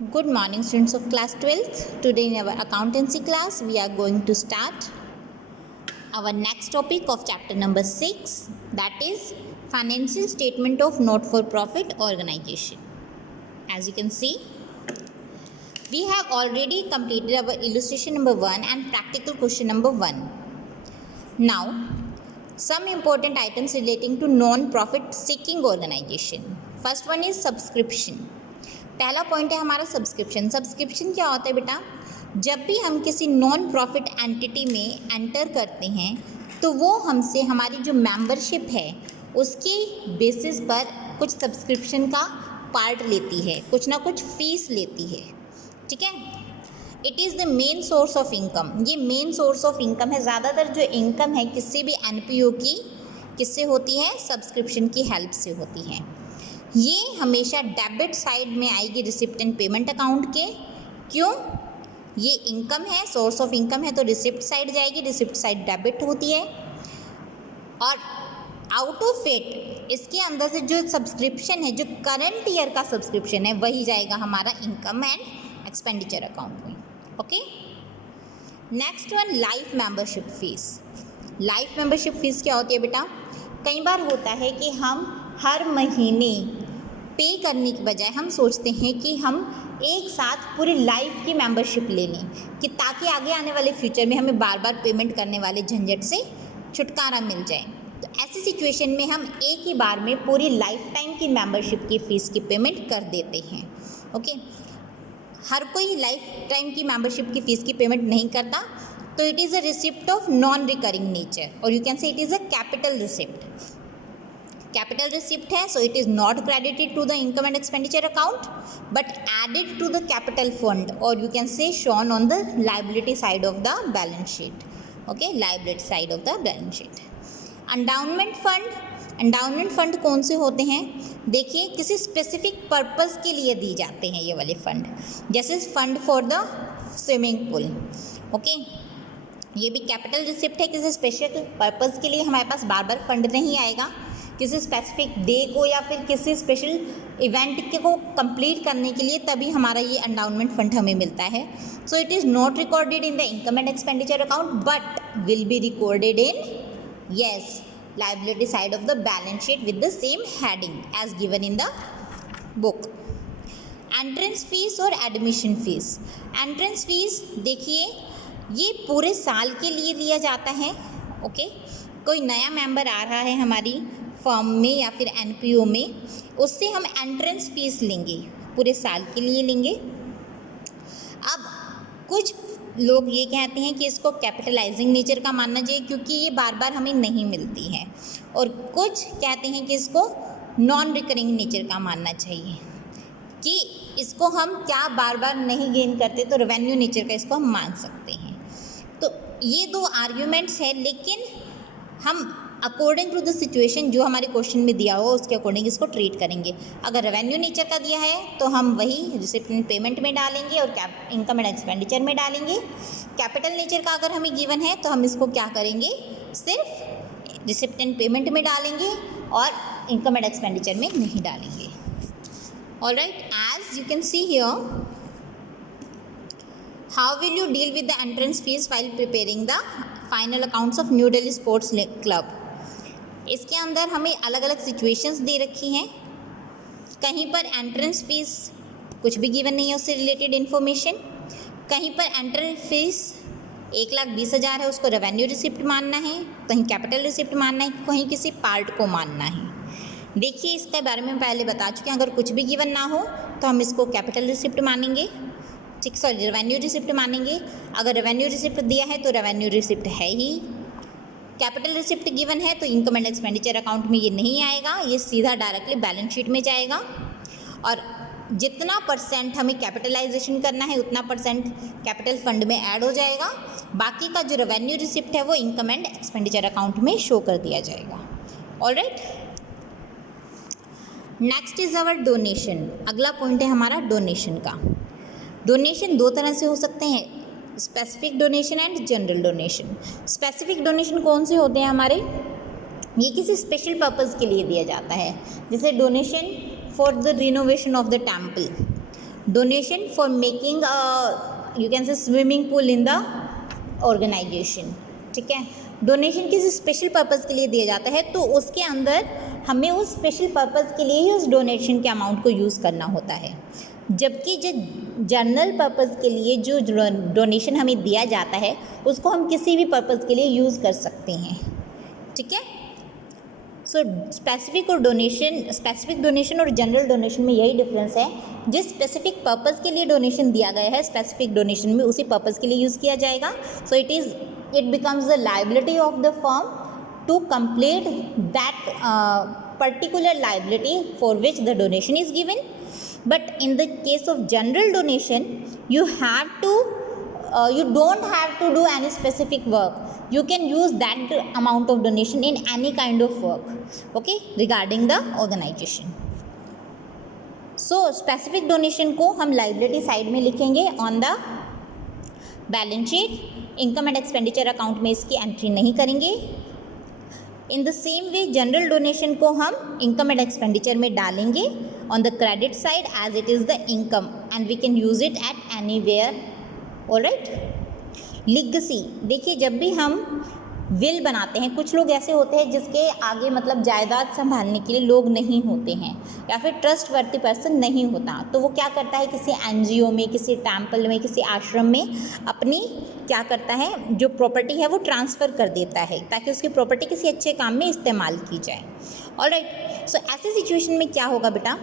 Good morning, students of class 12th. Today in our accountancy class, we are going to start our next topic of chapter number 6, that is financial statement of not-for-profit organization. As you can see, we have already completed our illustration number 1 and practical question number 1. Now, some important items relating to non-profit seeking organization. First one is subscription. पहला point है हमारा subscription. Subscription क्या होता है बेटा? जब भी हम किसी नॉन प्रॉफिट एंटिटी में एंटर करते हैं तो वो हमसे हमारी जो मेंबरशिप है उसके बेसिस पर कुछ सब्सक्रिप्शन का पार्ट लेती है, कुछ ना कुछ फीस लेती है. ठीक है. It is the main source of income. ये मेन सोर्स ऑफ इनकम है. ज़्यादातर जो इनकम है किसी भी एनपीओ की किससे होती है? सब्सक्रिप्शन की हेल्प से होती है. ये हमेशा डेबिट साइड में आएगी रिसिप्ट एंड पेमेंट अकाउंट के. क्यों? ये इनकम है, सोर्स ऑफ इनकम है, तो रिसिप्ट साइड जाएगी. रिसिप्ट साइड डेबिट होती है. और आउट ऑफ इट इसके अंदर से जो सब्सक्रिप्शन है, जो करंट ईयर का सब्सक्रिप्शन है, वही जाएगा हमारा इनकम एंड एक्सपेंडिचर अकाउंट में. Okay. Next one, life membership fees. Life membership fees क्या होती है बेटा? कई बार होता है कि हम हर महीने पे करने की बजाय हम सोचते हैं कि हम एक साथ पूरी लाइफ की मेंबरशिप ले लें, कि ताकि आगे आने वाले फ्यूचर में हमें बार बार पेमेंट करने वाले झंझट से छुटकारा मिल जाए. तो ऐसी सिचुएशन में हम एक ही बार में पूरी लाइफ टाइम की मेंबरशिप की फ़ीस की पेमेंट कर देते हैं. ओके. हर कोई लाइफ टाइम की मेंबरशिप की फ़ीस की पेमेंट नहीं करता. तो it is a receipt of non recurring nature, और you can say it is a capital receipt. Capital receipt है, so it is not credited to the income and expenditure account but added to the capital fund, और you can से shown on the liability side of the balance sheet. Okay. Liability side of the balance sheet. Endowment fund. Endowment fund कौन से होते हैं? देखिए, किसी specific purpose के लिए दी जाते हैं ये वाले फंड. जैसे fund for the swimming pool. Okay. ये भी कैपिटल रिसिप्ट है. किसी स्पेशल पर्पज़ के लिए हमारे पास बार बार फंड नहीं आएगा. किसी स्पेसिफिक डे को या फिर किसी स्पेशल इवेंट के को कंप्लीट करने के लिए तभी हमारा ये एंडाउनमेंट फंड हमें मिलता है. So it is not recorded in the income and expenditure account but will be recorded in yes liability side of the balance sheet with the same heading as given in the book. Entrance fees और admission fees. Entrance fees देखिए, ये पूरे साल के लिए लिया जाता है. ओके. कोई नया मेंबर आ रहा है हमारी फर्म में या फिर एनपीओ में, उससे हम एंट्रेंस फीस लेंगे, पूरे साल के लिए लेंगे. अब कुछ लोग ये कहते हैं कि इसको कैपिटलाइजिंग नेचर का मानना चाहिए क्योंकि ये बार बार हमें नहीं मिलती है, और कुछ कहते हैं कि इसको नॉन रिकरिंग नेचर का मानना चाहिए, कि इसको हम क्या बार बार नहीं गेन करते तो रेवेन्यू नेचर का इसको हम मान सकते हैं. तो ये दो आर्ग्यूमेंट्स हैं, लेकिन हम अकॉर्डिंग टू द सिचुएशन जो हमारे क्वेश्चन में दिया हो उसके अकॉर्डिंग इसको ट्रीट करेंगे. अगर रेवेन्यू नेचर का दिया है तो हम वही रिसिप्ट एंड पेमेंट में डालेंगे और इनकम एंड एक्सपेंडिचर में डालेंगे. कैपिटल नेचर का अगर हमें गिवन है तो हम इसको क्या करेंगे? सिर्फ रिसिप्ट एंड पेमेंट में डालेंगे और इनकम एंड एक्सपेंडिचर में नहीं डालेंगे. Alright. As you can see here, how will you deal with the entrance fees while preparing the final accounts of new Delhi sports club. इसके अंदर हमें अलग अलग सिचुएशंस दे रखी हैं. कहीं पर एंट्रेंस फीस कुछ भी गिवन नहीं है, उससे रिलेटेड इन्फॉर्मेशन. कहीं पर एंट्रेंस फीस 1,20,000 है, उसको रेवेन्यू रिसिप्ट मानना है, कहीं कैपिटल रिसिप्ट मानना है, कहीं किसी पार्ट को मानना है. देखिए, इसके बारे में पहले बता चुके हैं. अगर कुछ भी गिवन ना हो तो हम इसको कैपिटल रिसिप्ट मानेंगे, ठीक, सॉरी रेवेन्यू रिसिप्ट मानेंगे. अगर रेवेन्यू रिसिप्ट दिया है तो रेवेन्यू रिसिप्ट है ही. कैपिटल रिसिप्ट गिवन है तो इनकम एंड एक्सपेंडिचर अकाउंट में ये नहीं आएगा, ये सीधा डायरेक्टली बैलेंस शीट में जाएगा. और जितना परसेंट हमें कैपिटलाइजेशन करना है उतना परसेंट कैपिटल फंड में ऐड हो जाएगा. बाकी का जो रेवेन्यू रिसिप्ट है वो इनकम एंड एक्सपेंडिचर अकाउंट में शो कर दिया जाएगा. Alright. Next is our donation. अगला पॉइंट है हमारा डोनेशन का. डोनेशन दो तरह से हो सकते हैं, specific donation and general donation. Specific donation कौन से होते हैं हमारे? ये किसी स्पेशल पर्पज़ के लिए दिया जाता है. जैसे donation for the renovation of the temple. Donation for making you can say swimming pool in the organization, ठीक है। डोनेशन किसी स्पेशल पर्पज़ के लिए दिया जाता है, तो उसके अंदर हमें उस स्पेशल पर्पज़ के लिए ही उस डोनेशन के अमाउंट को यूज़ करना होता है। जबकि जो जनरल पर्पज़ के लिए जो डोनेशन हमें दिया जाता है उसको हम किसी भी पर्पज़ के लिए यूज़ कर सकते हैं, ठीक है। सो स्पेसिफिक डोनेशन और जनरल डोनेशन में यही डिफरेंस है। जिस स्पेसिफिक पर्पज़ के लिए डोनेशन दिया गया है, स्पेसिफिक डोनेशन में उसी पर्पज़ के लिए यूज़ किया जाएगा। So it becomes the liability of the firm to complete that particular liability for which the donation is given. But in the case of general donation, you don't have to do any specific work. You can use that amount of donation in any kind of work, okay, regarding the organization. So specific donation को हम liability side में लिखेंगे on the balance sheet. Income and expenditure account में इसकी entry नहीं करेंगे। In the same way general donation को हम इनकम एंड एक्सपेंडिचर में डालेंगे on the credit side as it is the income and we can use it at anywhere. Alright, legacy, देखिए जब भी हम विल बनाते हैं, कुछ लोग ऐसे होते हैं जिसके आगे मतलब जायदाद संभालने के लिए लोग नहीं होते हैं या फिर ट्रस्ट वर्ती पर्सन नहीं होता, तो वो क्या करता है, किसी एनजीओ में, किसी टेम्पल में, किसी आश्रम में अपनी क्या करता है, जो प्रॉपर्टी है वो ट्रांसफ़र कर देता है ताकि उसकी प्रॉपर्टी किसी अच्छे काम में इस्तेमाल की जाए। ऑलराइट, सो ऐसी सिचुएशन में क्या होगा बेटा,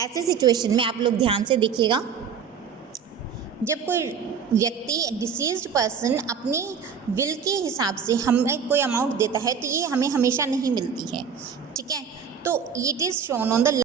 ऐसी सिचुएशन में आप लोग ध्यान से देखिएगा, जब कोई व्यक्ति डिसीज्ड पर्सन अपनी विल के हिसाब से हमें कोई अमाउंट देता है तो ये हमें हमेशा नहीं मिलती है, ठीक है। तो it is shown on the